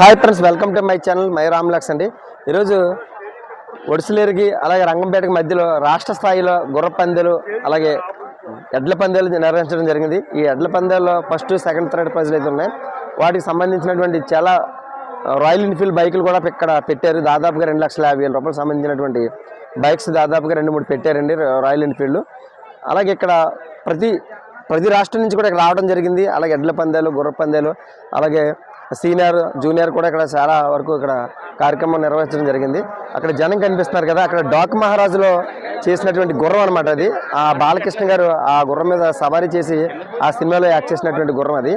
Hi friends, welcome to my channel my రామ్లాక్స్ అండి. ఈరోజు ఒడిసిలేరుకి అలాగే రంగంపేటకి మధ్యలో రాష్ట్ర స్థాయిలో గుర్ర పందాలు అలాగే ఎడ్ల పందాలు నిర్వహించడం జరిగింది. ఈ ఎడ్ల పందాల్లో ఫస్ట్, సెకండ్, థర్డ్ ప్రైజ్లు అయితే ఉన్నాయి. వాటికి సంబంధించినటువంటి చాలా రాయల్ ఎన్ఫీల్డ్ బైకులు కూడా ఇక్కడ పెట్టారు. దాదాపుగా 2,50,000 రూపాయలు సంబంధించినటువంటి బైక్స్ దాదాపుగా 2-3 పెట్టారండి రాయల్ ఎన్ఫీల్డ్. అలాగే ఇక్కడ ప్రతి రాష్ట్రం నుంచి కూడా ఇక్కడ రావడం జరిగింది. అలాగే ఎడ్ల పందాలు, గుర్ర పందాలు, అలాగే సీనియర్, జూనియర్ కూడా ఇక్కడ చాలా వరకు ఇక్కడ కార్యక్రమం నిర్వహించడం జరిగింది. అక్కడ జనం కనిపిస్తున్నారు కదా, అక్కడ డాక్ మహారాజులో చేసినటువంటి గుర్రం అనమాట అది. ఆ బాలకృష్ణ గారు ఆ గుర్రం మీద సవారీ చేసి ఆ సినిమాలో యాక్ట్ చేసినటువంటి గుర్రం అది.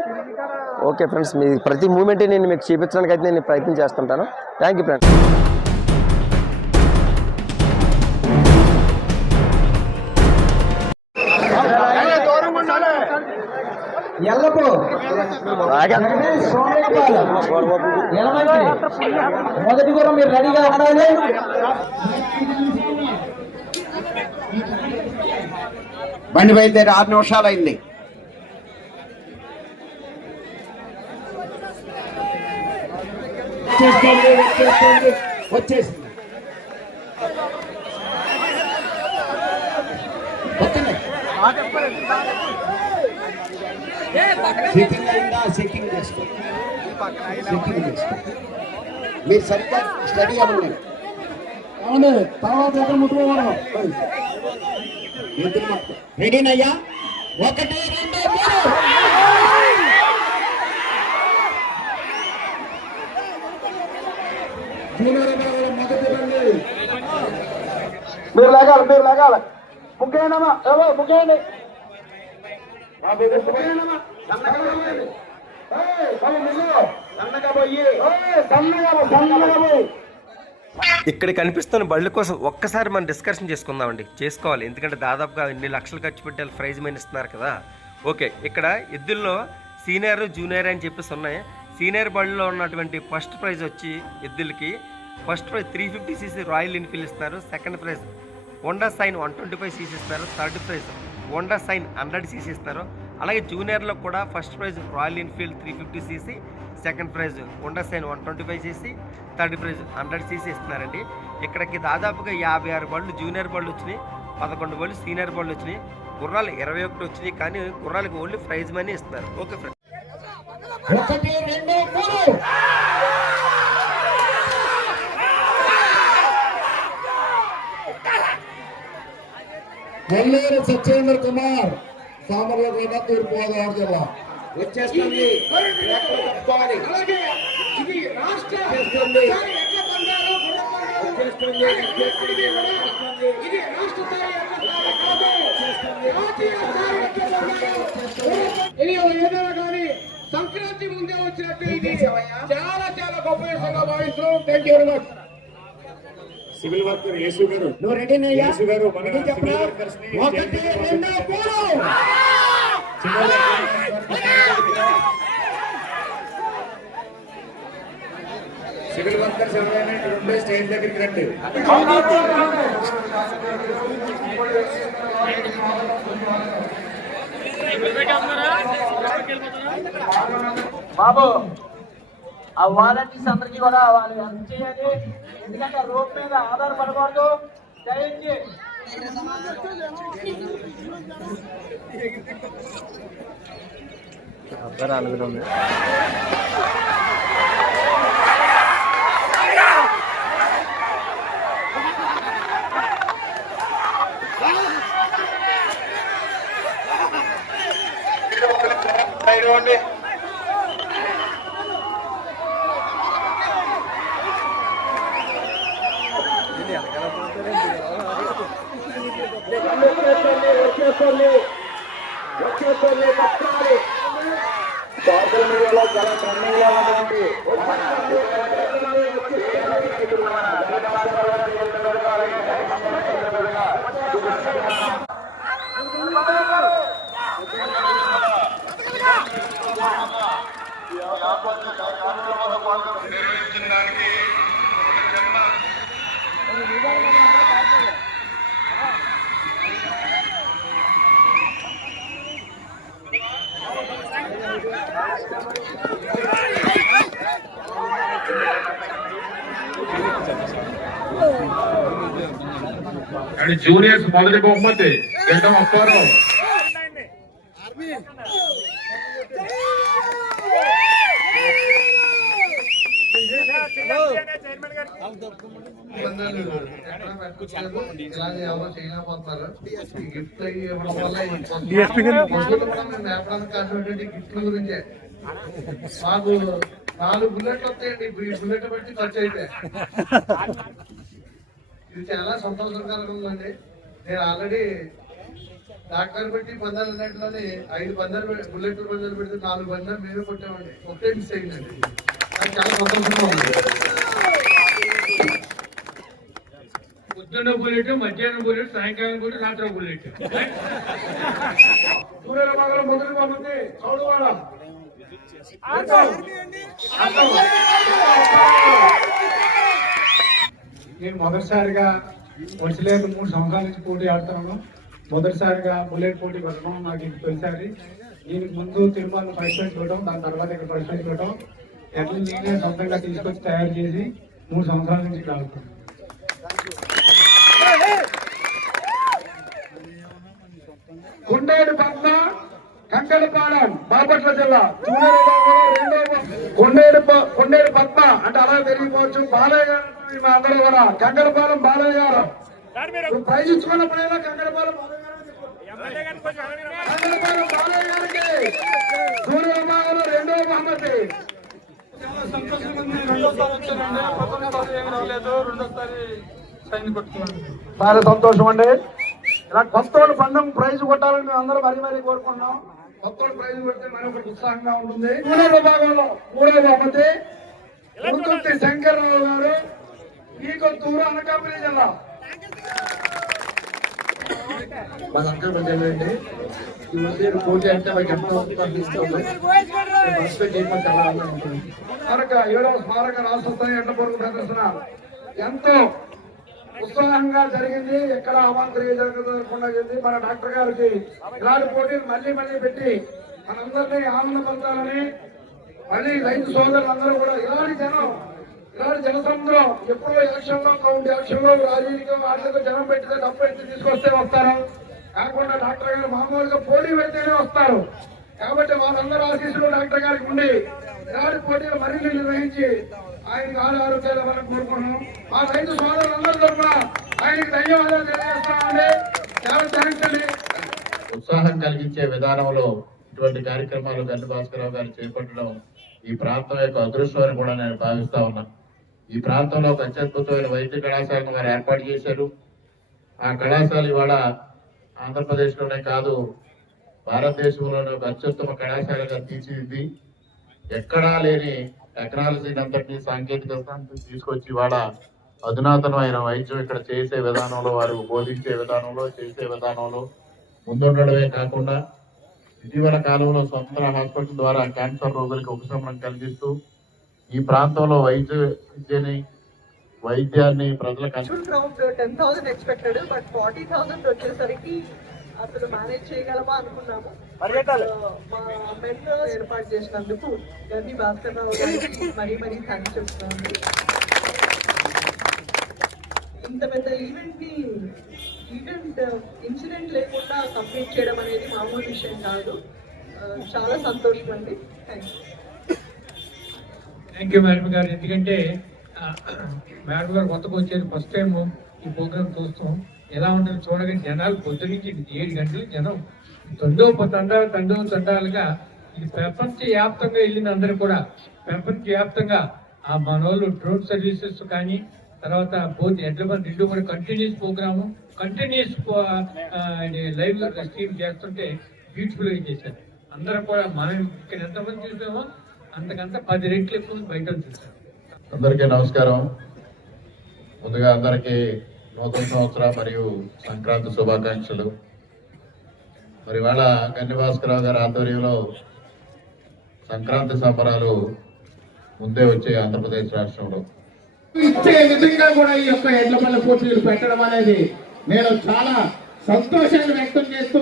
ఓకే ఫ్రెండ్స్, మీ ప్రతి మూమెంట్ నేను మీకు చూపించడానికి అయితే నేను ప్రయత్నం చేస్తుంటాను. Thank you friends. మొదటి కూడా మీరు రెడీగా ఉండాలి. బండి బయలుదేరి 6 నిమిషాలు అయింది. వచ్చేసింది. చెకింగ్ అయిందా? చెకింగ్ చేసుకో. మీరు సరిగ్గా స్టడీ అవ్వండి. అవును, తర్వాత ఎక్కడ ముట్టుకోవడం. రెడీనయ్యా? 1, 2, 3. మీరు లేగాలి. ముగ్గేనమ్మా, ముగ్గేయండి. ఇక్కడ కనిపిస్తున్న బళ్ళ కోసం ఒక్కసారి మనం డిస్కషన్ చేసుకోవాలి. ఎందుకంటే దాదాపుగా ఇన్ని లక్షలు ఖర్చు పెట్టి ప్రైజ్ మనీ ఇస్తున్నారు కదా. ఓకే, ఇక్కడ ఎద్దుల్లో సీనియర్, జూనియర్ అని చెప్పేసి ఉన్నాయి. సీనియర్ బళ్ళలో ఉన్నటువంటి ఫస్ట్ ప్రైజ్ వచ్చి ఎద్దులకి first prize 350cc Royal Enfield ఇస్తున్నారు. Second prize Honda Shine 125cc ఇస్తున్నారు. Third prize Honda sign 100cc ఇస్తున్నారు. అలాగే జూనియర్లో కూడా first prize Royal Enfield 350cc, second prize Honda Shine 125cc, third prize 100cc ఇస్తున్నారండి. ఇక్కడికి దాదాపుగా 56 బళ్ళు జూనియర్ బళ్ళు వచ్చినాయి, 11 బళ్ళు సీనియర్ బళ్ళు వచ్చినాయి, గుర్రాలు 21 వచ్చినాయి. కానీ గుర్రాలకు ఓన్లీ ప్రైజ్ మనీ ఇస్తున్నారు. Okay friends. 1, 2, 3. నెల్లూరు సత్యేంద్ర కుమార్, సామర్లకోట, తూర్పుగోదావరి జిల్లా వచ్చేస్తుంది. ఏదైనా కానీ సంక్రాంతి ముందే వచ్చినట్టు ఇది చాలా చాలా గొప్ప విషయంగా భావిస్తున్నాం. Thank you very much. Civil worker Yesu garu, నువ్వు రెడీనయ్యా? యేసు గారు మన సివిల్ వర్కర్స్ ఎవరైనా ఉండే స్టేజ్ దగ్గరికి రండి. బాబు, ఆ వాలంటీర్స్ అందరికీ కూడా వాళ్ళు హెల్ప్ చేయాలి. ఎందుకంటే రోడ్ మీద ఆధారపడకూడదు. దయచేసి వచ్చేస్తుంది పట్టాలి. సోషల్ మీడియాలో చాలా ట్రెండింగ్గా ఉన్నటువంటి నిర్వహించడానికి అండ్ జూనియర్స్ మొదటి బహుమతి గడ్డం అప్పారావు. ఇలాగే ఎవరో చేయలేకపోతున్నారు. ఈ గిఫ్ట్ ఇవ్వడం వల్ల మేపడానికి అటువంటి గిఫ్ట్ల గురించే మాకు 4 బుల్లెట్లు వస్తాయండి. ఈ బుల్లెట్ బట్టి ఖర్చు అయితే ఇది చాలా సంతోషకరంగా ఉందండి. నేను ఆల్రెడీ డాక్టర్ పెట్టి పందాలు అన్నట్లోనే 5 పందాలు బుల్లెట్ పందాలు పెడితే 4 పందాలు మేమే కొట్టామండి. ఒకటే మిస్ అయిందండి. నాకు చాలా సంతోషంగా ఉంది. పొద్దున్న బుల్లెట్, మధ్యాహ్నం బుల్లెట్, సాయంకాలం బుల్లెట్, రాత్రి బుల్లెట్. సూర్యరామగారు మొదటి బహుమతి చౌడవాడ. నేను మొదటిసారిగా వడిసలేరు 3 సంవత్సరాల నుంచి పోటీ ఆడుతున్నాను. మొదటిసారిగా బుల్లెట్ పోటీ వెళ్ళడం నాకు ఇది తొలిసారి. దీనికి ముందు తిరుమల ఫస్ట్ ప్రైజ్ చూడటం, దాని తర్వాత ఇక్కడ ఫస్ట్ ప్రైజ్ చూడటం, ఎట్లా నేనే సొంతంగా తీసుకొచ్చి తయారు చేసి 3 సంవత్సరాల నుంచి ఇక్కడ ఆడుతున్నాను. కొండేడు పద్మ, కంకలపాలెం, బాపట్ల జిల్లా. జూనియర్ కొండేడు పద్మ అంటే అలా తెలియకపోవచ్చు. బాలయ్య గారు మా అందరూ కూడా కంకలపాలెం బాలయ్య గారు ప్రైజ్ ఇచ్చుకున్నప్పుడైనా కంకలపాలెం బాలయ్య గారికి జూనియర్ విభాగంలో 2వ బహుమతి. చాలా సంతోషంగా ఉంది. రెండోసారి వచ్చానండి. ప్రథమసారి ఏం రాలేదు, రెండోసారి సైన్ కొట్టుకున్నాను. చాలా సంతోషం అండి. ఇలా కొత్త వాళ్ళు పందెం ప్రైజ్ కొట్టాలని మేము అందరూ మరీ కోరుకున్నాం. కొత్త వాళ్ళు ప్రైజ్ కొడితే మనకు ఉత్సాహంగా ఉంటుంది. 3వ విభాగంలో 3వ బహుమతి మురుకుర్తి శంకర్రావు గారు, ఈకొత్తూరు, అనకాపల్లి జిల్లా. మా సంకల్పం ఏంటంటే ఈ మధ్య పోటీ అంటే మాకు ఎంతో అనిపిస్తుంది. చాలా ఆనందం. కనుక 7వ స్మారక రాష్ట్ర స్థాయి ఎడ్లపోరు ప్రదర్శన ఎంతో ఉత్సాహంగా జరిగింది. ఎక్కడ అవాంతరీయ జరగకుండా జరిగింది. మన డాక్టర్ గారికి ఇలాంటి పోటీలు మళ్ళీ పెట్టి మనందరినీ ఆనందపరచాలని, మళ్ళీ రైతు సోదరులందరూ కూడా ఇలాంటి జనసముద్రం ఎప్పుడో ఎలక్షన్ లో, కౌంటీ ఎలక్షన్ లో, రాజకీయ వాటితో జనం పెట్టితే డబ్బు ఎత్తి తీసుకొస్తే వస్తారు. కాకుండా డాక్టర్ గారు మామూలుగా పోటీ పెడితేనే వస్తారు. కాబట్టి వాళ్ళందరూ ఆశీస్సులు డాక్టర్ గారికి ఉండి ఇలాంటి పోటీలు మరిన్ని నిర్వహించి ఆయనకి ఆరోగ్యాలు మనం కోరుకుంటున్నాం. ఆ రైతు సోదరులందరూ తరఫున ఆయనకి ధన్యవాదాలు తెలియజేస్తామండి. చాలా థ్యాంక్స్ అండి. ఉత్సాహం కలిగించే విధానంలో ఇటువంటి కార్యక్రమాలు గండి భాస్కరరావు గారు చేపట్టడం ఈ ప్రాంతం యొక్క అదృష్టం అని కూడా నేను భావిస్తా ఉన్నా. ఈ ప్రాంతంలో ఒక అత్యద్భుతమైన వైద్య కళాశాలను వారు ఏర్పాటు చేశారు. ఆ కళాశాల ఇవాళ ఆంధ్రప్రదేశ్లోనే కాదు, భారతదేశంలోనే ఒక అత్యుత్తమ కళాశాలగా తీర్చిదిద్ది ఎక్కడా లేని టెక్నాలజీని అంతటి సాంకేతికతను తీసుకొచ్చి ఇవాళ అధునాతనమైన వైద్యం ఇక్కడ చేసే విధానంలో, వారు బోధించే విధానంలో, చేసే విధానంలో ముందుండడమే కాకుండా ఇటీవల కాలంలో స్వతంత్ర హాస్పిటల్ ద్వారా క్యాన్సర్ రోగులకు ఉపశమనం కలిగిస్తూ ఈ ప్రాంతంలో వైద్యాన్ని ప్రజలకు 10,000 ఎక్స్పెక్టెడ్, బట్ 40,000 వచ్చేసరికి అసలు మేనేజ్ చేయగలమా అనుకున్నాము. మా మెన్ ఏర్పాటు చేసినందుకు గండి భాస్కర్రావు గారికి మరీ థ్యాంక్స్ చెప్తున్నాను. ఇంత పెద్ద ఈవెంట్ ఇన్సిడెంట్ లేకుండా కంప్లీట్ చేయడం అనేది మామూలు విషయం కాదు. చాలా సంతోషం అండి. థ్యాంక్ యూ మేడం గారు. ఎందుకంటే మేడం గారు కొత్తగా వచ్చేది ఫస్ట్ టైం ఈ ప్రోగ్రామ్ చూస్తాం. ఎలా ఉంటుంది చూడగానే జనాలు పొద్దు నుంచి 7 గంటలు జనం తండాలుగా ఇది ప్రపంచ వ్యాప్తంగా వెళ్ళింది. అందరూ కూడా ప్రపంచ వ్యాప్తంగా ఆ మన వాళ్ళు డ్రోన్ సర్వీసెస్ కానీ, తర్వాత బోత్ ఎడ్లబండ్ 2 కూడా continuous programme, continuous live stream చేస్తుంటే బ్యూటిఫుల్గా చేశారు. అందరూ కూడా మనం ఇక్కడ ఎంతమంది చూసామో అంతకంతా 10 రెట్లు ఎక్కువ బయట చూసాం. అందరికీ నమస్కారం. ముందుగా అందరికీ నూతన సంవత్సర మరియు సంక్రాంతి శుభాకాంక్షలు. మరి ఇవాళ గండి భాస్కరరావు గారి ఆధ్వర్యంలో సంక్రాంతి సంబరాలు ముందే వచ్చే ఆంధ్రప్రదేశ్ రాష్ట్రంలో ఇచ్చే విధంగా కూడా ఈ యొక్క ఎడ్లపల్లి పోటీలు పెట్టడం అనేది నేను చాలా సంతోషాన్ని వ్యక్తం చేస్తూ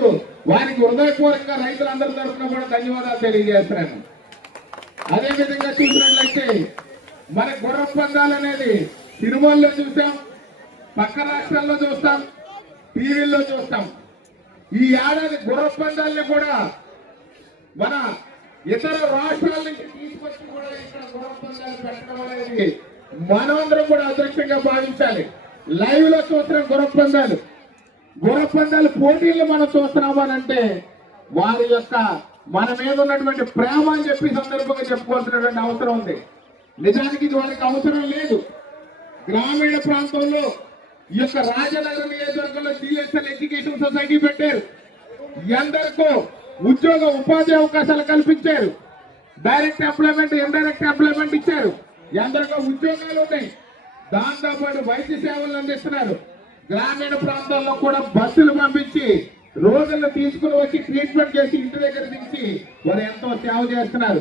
వారికి హృదయపూర్వకంగా రైతులందరి తరఫున కూడా ధన్యవాదాలు తెలియజేస్తున్నాను. అదేవిధంగా చూసినట్లయితే మన గుర్రపు పందాలు అనేది తిరుమలలో చూసాం, పక్క రాష్ట్రాల్లో చూస్తాం, టీవీల్లో చూస్తాం. ఈ ఏడాది గుర్రపు పందాలని కూడా మన ఇతర రాష్ట్రాల నుంచి తీసుకొచ్చి కూడా ఇక్కడ గుర్రపు పందాలు పెట్టడం అనేది మనమందరం కూడా అదృష్టంగా భావించాలి. లైవ్ లో చూస్తున్నాం గుర్రపు పందాలు పోటీలు మనం చూస్తున్నామనంటే వారి యొక్క మన మీద ఉన్నటువంటి ప్రేమ అని చెప్పి సందర్భంగా చెప్పుకోవాల్సినటువంటి అవసరం ఉంది. నిజానికి ఇది వారికి అవసరం లేదు. గ్రామీణ ప్రాంతంలో ఈ యొక్క రాజనగరం నియోజకవర్గంలో సిఎస్ఎల్ ఎడ్యుకేషన్ సొసైటీ పెట్టారు. ఎందరికో ఉద్యోగ ఉపాధి అవకాశాలు కల్పించారు. డైరెక్ట్ ఎంప్లాయ్మెంట్, ఇండైరెక్ట్ ఎంప్లాయ్మెంట్ ఇచ్చారు. ఎందరికో ఉద్యోగాలు ఉన్నాయి. దాంతోపాటు వైద్య సేవలు అందిస్తున్నారు. గ్రామీణ ప్రాంతాల్లో కూడా బస్సులు పంపించి రోగులను తీసుకుని వచ్చి ట్రీట్మెంట్ చేసి ఇంటి దగ్గర దించి వారు ఎంతో సేవ చేస్తున్నారు.